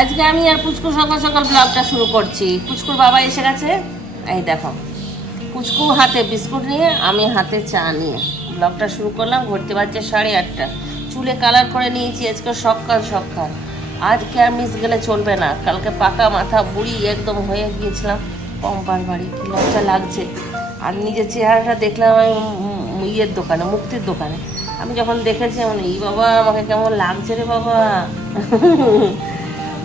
আজকে আমি আর পুচকু সকাল সকাল ব্লগটা শুরু করছি। পুচকুর বাবা এসে গেছে। এই দেখো, পুচকু হাতে বিস্কুট নিয়ে, আমি হাতে চা নিয়ে। ব্লগটা শুরু করলাম ঘুরতে বাজছে সাড়ে আটটা। চুলে কালার করে নিয়েছি আজকে সকাল সকাল। আজকে আর মিস গেলে চলবে না। কালকে পাকা মাথা বুড়ি একদম হয়ে গিয়েছিলাম। পম্পার বাড়ি, কি লজ্জা লাগছে। আর নিজের চেহারাটা দেখলাম আমি ইয়ের দোকানে, মুক্তির দোকানে। আমি যখন দেখেছি, আমি এই বাবা, আমাকে কেমন লাগছে রে বাবা?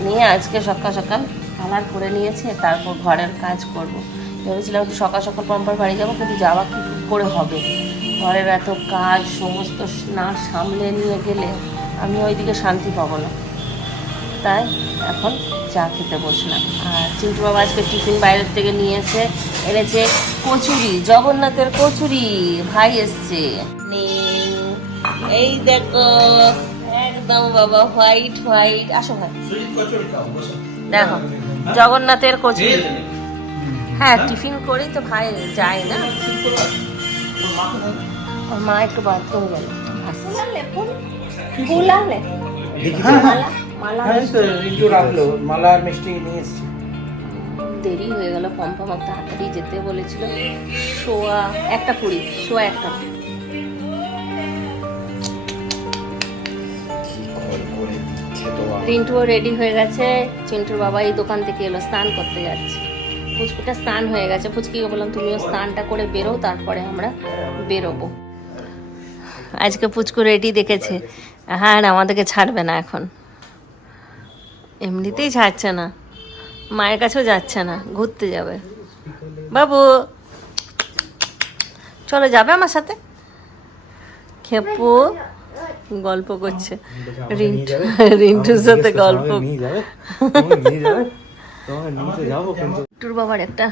নিয়ে আজকে সকাল সকাল কালার করে নিয়েছে, তারপর ঘরের কাজ করব। ভেবেছিলাম একটু সকাল সকাল পম্পার বাড়ি যাব, কিন্তু যাওয়া কি করে হবে? ঘরের এত কাজ, সমস্ত না সামলে নিয়ে গেলে আমি ওইদিকে শান্তি পাবো না। তাই এখন চা খেতে বসলাম। আর চিন্টু বাবা আজকে টিফিন বাইরের থেকে নিয়ে এসে এনেছে কচুরি, জগন্নাথের কচুরি। ভাই এসছে। এই দেখো একদম বাবা হোয়াইট হোয়াইট আসো ভাই। দেখো জগন্নাথের কচুরি। হ্যাঁ টিফিন করেই তো ভাই যায় না। ওর মা একটু বাথরুম গেল। হ্যাঁ হ্যাঁ মালা হ্যাঁ মিষ্টি নিয়ে এসছি। দেরি হয়ে গেল পম্পা মাক তাড়াতাড়ি যেতে বলেছিল। শোয়া একটা কুড়ি শোয়া একটা রিন্টুও রেডি হয়ে গেছে। চিন্টুর বাবা এই দোকান থেকে এলো, স্নান করতে যাচ্ছে। ফুচকুটা স্নান হয়ে গেছে। ফুচকিকে বললাম, তুমিও স্নানটা করে বেরো, তারপরে আমরা বেরোবো। আজকে পুচকু রেডি দেখেছে। হ্যাঁ আমাদেরকে ছাড়বে না এখন। এমনিতেই ছাড়ছে না। মায়ের কাছেও যাচ্ছে না, ঘুরতে যাবে। বাবু, চলো যাবে আমার সাথে? খেপু গল্প করছে। রিন্টু রিন্টুর সাথে গল্প। রিন্টুর বাবার একটা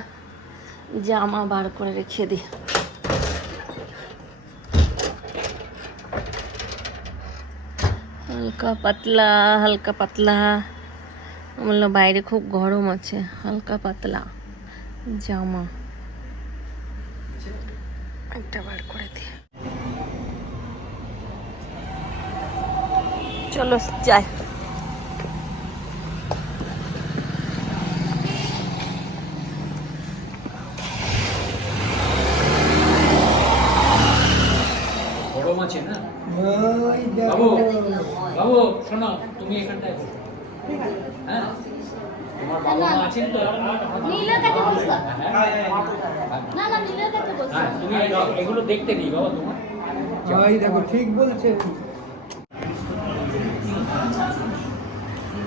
জামা বার করে রেখে দিই হালকা পাতলা হালকা পাতলা। বলল বাইরে খুব গরম আছে হালকা পাতলা জামা। একটা বার করে দিই চলো যাই। গরম আছে না? বাবু বাবু শোনো তুমি এখানটায় বসো। হ্যাঁ? তোমার বাবা মা আছেন তো? নীলের কাছে বসবা না না নীলের কাছে বসবা তুমি এগুলো দেখতে নেই বাবা তোমার। ভাই দেখো ঠিক বলছে।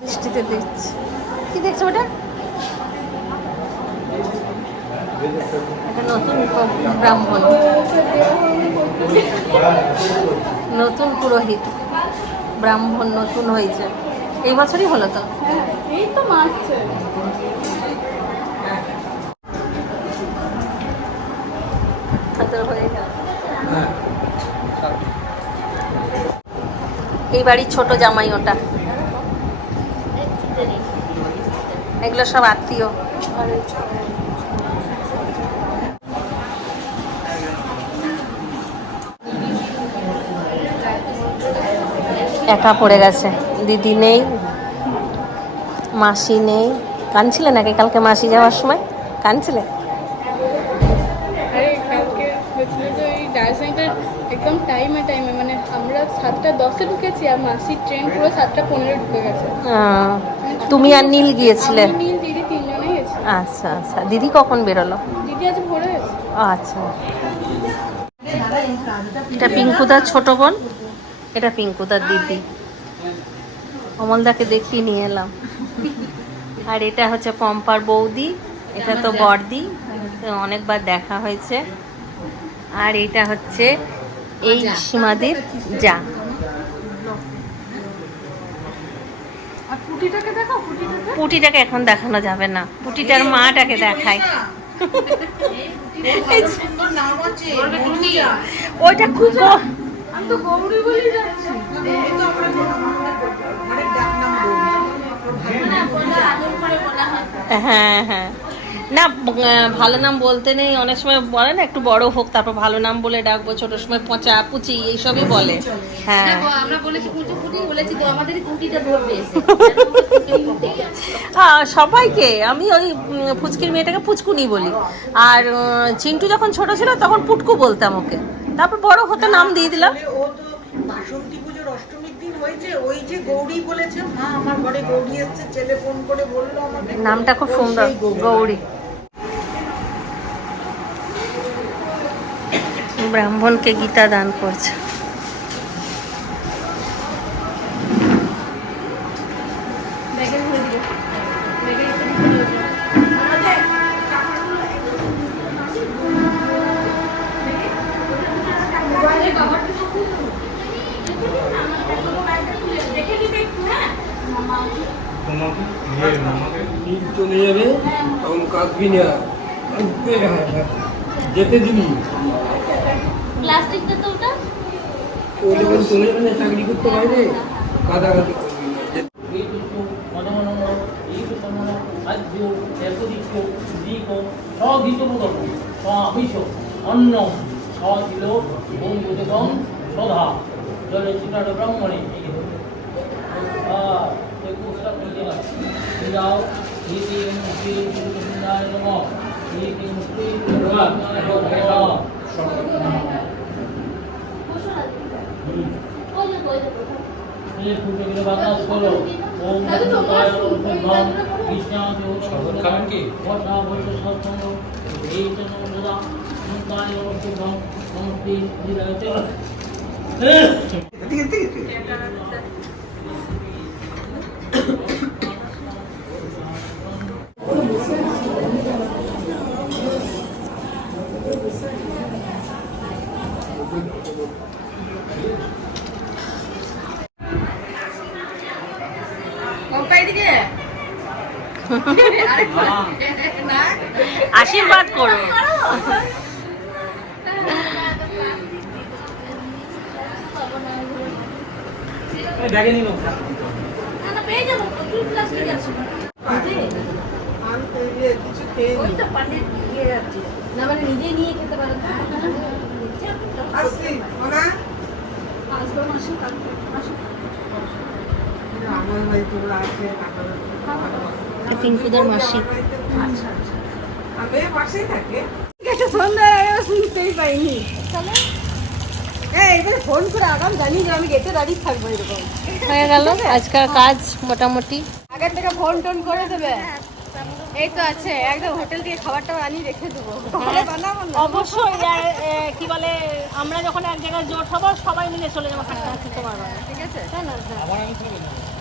বৃষ্টিতে দেখছি। কি দেখছ ওটা? একটা নতুন ব্রাহ্মণ। নতুন পুরোহিত। ব্রাহ্মণ নতুন হয়েছে। এই বছরই হলো তো? এই তো মারছে। এই বাড়ির ছোট জামাই ওটা। এগুলো সব আত্মীয়। একা পড়ে গেছে। দিদি নেই, মাসি নেই। কানছিলে নাকি কালকে মাসি যাওয়ার সময়? কানছিলে? সাতটা দশে ঢুকেছি আর মাসির ট্রেন পুরো সাতটা পনেরো ঢুকে গেছে। তুমি আর নীল গিয়েছিলে? নীল দিদি তিনজনেই গেছি। আচ্ছা আচ্ছা। দিদি কখন বেরোলো? দিদি আজ ভোরে গেছে। আচ্ছা। এটা পিঙ্কুদার ছোট বোন? এটা পিঙ্কুদার দিদি। অমলদাকে দেখিয়ে নিয়ে এলাম। আর এটা হচ্ছে পম্পার বৌদি এটা তো বড়দি তো অনেকবার দেখা হয়েছে। আর এটা হচ্ছে এই সীমাদির যা। পুটিটাকে এখন দেখানো যাবে না। পুটিটার মাটাকে দেখায় ওইটা খুব হ্যাঁ হ্যাঁ। না ভালো নাম বলতে নেই। অনেক সময় বলে না একটু বড় হোক তারপর ভালো নাম বলে ডাকবো ছোট সময় পচা পুচি এইসবই বলে। হ্যাঁ। আমরা বলেছি কুটি কুটি বলেছি তো আমাদেরই কুটিটা ধরবে সবাইকে আমি ওই ফুচকির মেয়েটাকে পুচকুনি বলি। আর চিন্টু যখন ছোট ছিল তখন পুটকু বলতাম ওকে। তারপর বড় হতে নাম দিয়ে দিলাম। বাসন্তী পুজোর অষ্টমীর দিন হয়েছে ওই যে গৌরী বলেছে মা আমার ঘরে গৌরী এসছে ছেলে ফোন করে বলল আমাকে। নামটা খুব সুন্দর গৌরী। ব্রাহ্মণকে গীতা দান করছে। চলে যাবে তখন কাঁদবি না। যেতে দিবি। প্লাস্টিকটা তো ওটা ও যখন চলে যাবে চাকরি করতে কাদাকাদি দীপ সগীতমুদক স্বামিষ অন্ন ওম বুধকম সদা জলে চিটাট ব্রাহ্মণে যাও নমঃ ইতি মুক্তি সুন্দরায় নমঃ ওই যে ওই যে এই ফুলগুলো বাতাস করো ওম নমঃ ওম কৃষ্ণাতে সর্বত খাবেন কি বসা বসে সৎসঙ্গ এই জন্য দাদা সন্তায় নমঃ নমস্তে দিদায় চলো আশীর্বাদ করো ব্যাগে নিল না পেয়ে যাব প্রচুর প্লাস্টিক আছে আমি তো এই যে কিছু খেয়ে ওই নিই। তো পানির ইয়ে যাচ্ছে না মানে নিজে নিয়ে খেতে পারো আসব মাসে কালকে আগে আমি শুনতেই পাইনি। হ্যাঁ এবারে ফোন করে আগাম জানি যে আমি গেটে দাঁড়িয়ে থাকব এরকম। হয়ে গেল আজকাল কাজ মোটামুটি। আগের থেকে ফোন টোন করে দেবে। এই তো আছে একদম হোটেল থেকে খাবার টাবার আনিয়ে রেখে দেবো। ঘরে অবশ্যই কি বলে আমরা যখন এক জায়গায় জোট হব সবাই মিলে চলে যাব। ঠিক আছে? তাই না?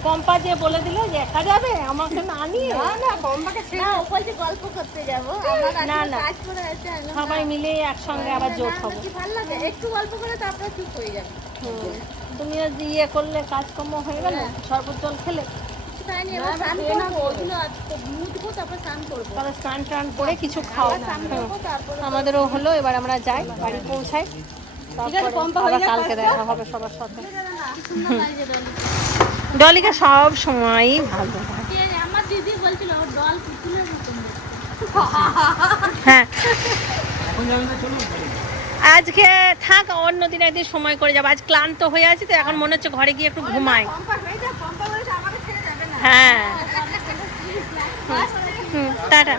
পম্পা যে বলে দিল যে একা যাবে আমাকে না নিয়ে। না না বম্বাকে ছেড়ে না ও বলছে গল্প করতে যাব। আমার না, না। সবাই মিলে একসঙ্গে আবার জোট হব কি ভালো লাগে একটু গল্প করে তারপরে হয়ে যাবে। তুমিও ইয়ে করলে কাজকর্ম হয়ে গেল শরবত জল খেলে? স্নান টান করে কিছু খাও স্নান আমাদেরও হলো এবার আমরা যাই বাড়ি পৌঁছাই। হয়ে কালকে দেখা হবে সবার সাথে। ডলিকা সব সময়ই ভালো। হয়। আজকে থাক, অন্য দিন একদিন সময় করে যাব। আজ ক্লান্ত হয়ে আছি তো, এখন মনে হচ্ছে ঘরে গিয়ে একটু ঘুমাই। হয়ে। টাটা।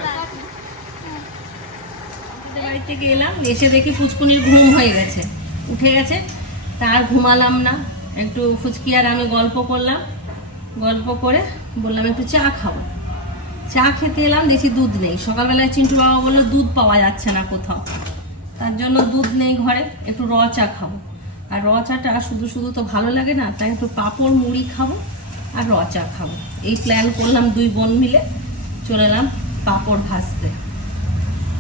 বাড়ি থেকে এলাম এসে দেখি ফুচকুনির ঘুম হয়ে গেছে। উঠে গেছে, তার ঘুমালাম না। একটু ফুচকি আর আমি গল্প করলাম। গল্প করে বললাম, একটু চা খাব। চা খেতে এলাম দেখি দুধ নেই। সকালবেলায় চিন্টু বাবা বলল, দুধ পাওয়া যাচ্ছে না কোথাও। তার জন্য দুধ নেই ঘরে, একটু র চা খাব। আর র চাটা শুধু শুধু তো ভালো লাগে না, তাই একটু পাঁপড়, মুড়ি খাব আর র চা খাব। এই প্ল্যান করলাম দুই বোন মিলে, চলে এলাম পাঁপড় ভাজতে।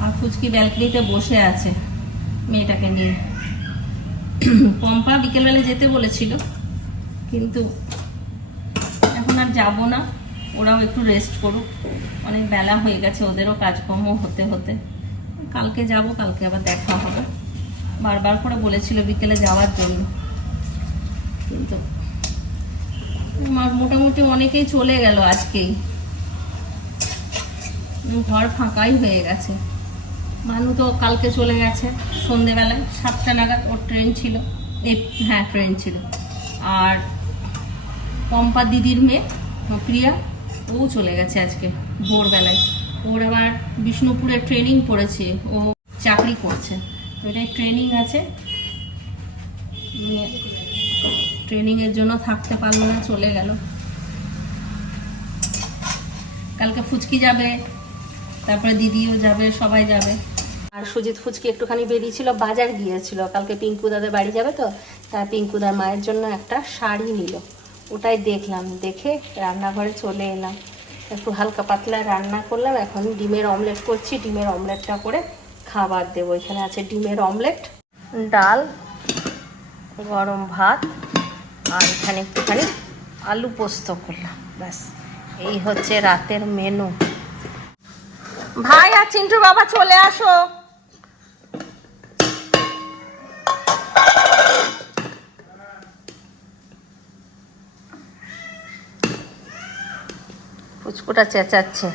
আর ফুচকি ব্যালকনিতে বসে আছে মেয়েটাকে নিয়ে। পম্পা বিকেলবেলা যেতে বলেছিল, কিন্তু এখন আর যাব না। ওরাও একটু রেস্ট করুক। অনেক বেলা হয়ে গেছে, ওদেরও কাজকর্ম হতে হতে। কালকে যাব, কালকে আবার দেখা হবে। বারবার করে বলেছিল বিকেলে যাওয়ার জন্য। কিন্তু মোটামুটি অনেকেই চলে গেল আজকেই। ঘর ফাঁকাই হয়ে গেছে। মানু তো কালকে চলে গেছে সন্ধেবেলায়। সাতটা নাগাদ ওর ট্রেন ছিল। এই হ্যাঁ ট্রেন ছিল। আর পম্পা দিদির মেয়ে প্রিয়া ও চলে গেছে আজকে ভোরবেলায়। ওর আবার বিষ্ণুপুরে ট্রেনিং পড়েছে। ও চাকরি করছে। তো এটাই ট্রেনিং আছে। নিয়ে ট্রেনিংয়ের জন্য থাকতে পারল না, চলে গেল। কালকে ফুচকি যাবে। তারপরে দিদিও যাবে, সবাই যাবে। আর সুজিত ফুচকি একটুখানি বেরিয়েছিল, বাজার গিয়েছিল। কালকে পিঙ্কু দাদের বাড়ি যাবে তো, তা পিঙ্কুদার মায়ের জন্য একটা শাড়ি নিল। ওটাই দেখলাম, দেখে রান্নাঘরে চলে এলাম। একটু হালকা পাতলা রান্না করলাম, এখন ডিমের অমলেট করছি। ডিমের অমলেটটা করে খাবার দেবো। এখানে আছে ডিমের অমলেট, ডাল, গরম ভাত, আর এখানে একটুখানি আলু পোস্ত করলাম। ব্যাস, এই হচ্ছে রাতের মেনু ভাই আর চিন্টু বাবা চলে আসো। পুচকুটা চেঁচাচ্ছে।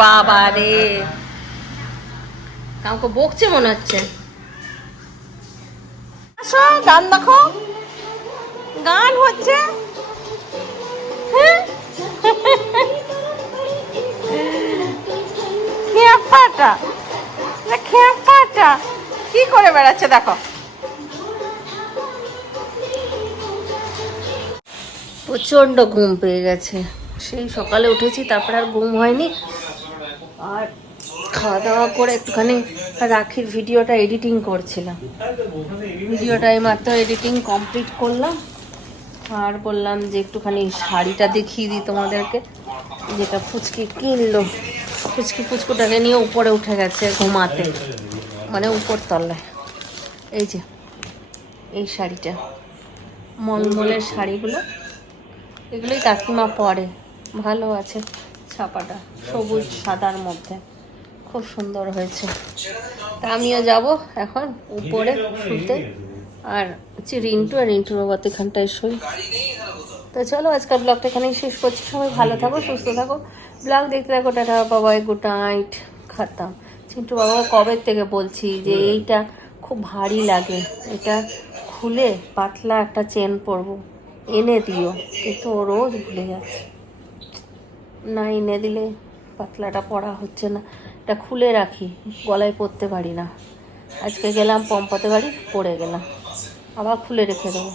বাবা রে কাউকে বকছে মনে হচ্ছে। আসো গান দেখো। গান হচ্ছে? হ্যাঁ? খেপাটা খেপাটা কি করে বেড়াচ্ছে দেখো। প্রচণ্ড ঘুম পেয়ে গেছে। সেই সকালে উঠেছি, তারপর আর ঘুম হয়নি। আর খাওয়া দাওয়া করে একটুখানি রাখির ভিডিওটা এডিটিং করছিলাম। ভিডিওটা এই মাত্র এডিটিং কমপ্লিট করলাম। আর বললাম যে একটুখানি শাড়িটা দেখিয়ে দিই তোমাদেরকে। যেটা ফুচকি কিনলো। ফুচকি ফুচকুটাকে নিয়ে উপরে উঠে গেছে ঘুমাতে। মানে উপর তলায়। এই যে, এই শাড়িটা। মলমলের শাড়িগুলো। এগুলোই কাকিমা পরে। ভালো আছে ছাপাটা, সবুজ সাদার মধ্যে। খুব সুন্দর হয়েছে। তা আমিও যাব এখন উপরে শুতে। আর হচ্ছে রিন্টু আর রিন্টুর বাবা তো এখানটায় শুই। তো চলো আজকাল ব্লগটা এখানেই শেষ করছি। সবাই ভালো থাকো, সুস্থ থাকো। ব্লগ দেখতে থাকো, টাটা, বাবাই গুড নাইট খাতাম। চিন্টু বাবা কবে থেকে বলছি যে এইটা খুব ভারী লাগে। এটা খুলে পাতলা একটা চেন পরবো। এনে দিও, কিন্তু ও রোজ ভুলে যাচ্ছে। না এনে দিলে পাতলাটা পরা হচ্ছে না। এটা খুলে রাখি, গলায় পরতে পারি না। আজকে গেলাম পম্পাতে বাড়ি, পড়ে গেলাম। আবার খুলে রেখে দেবো।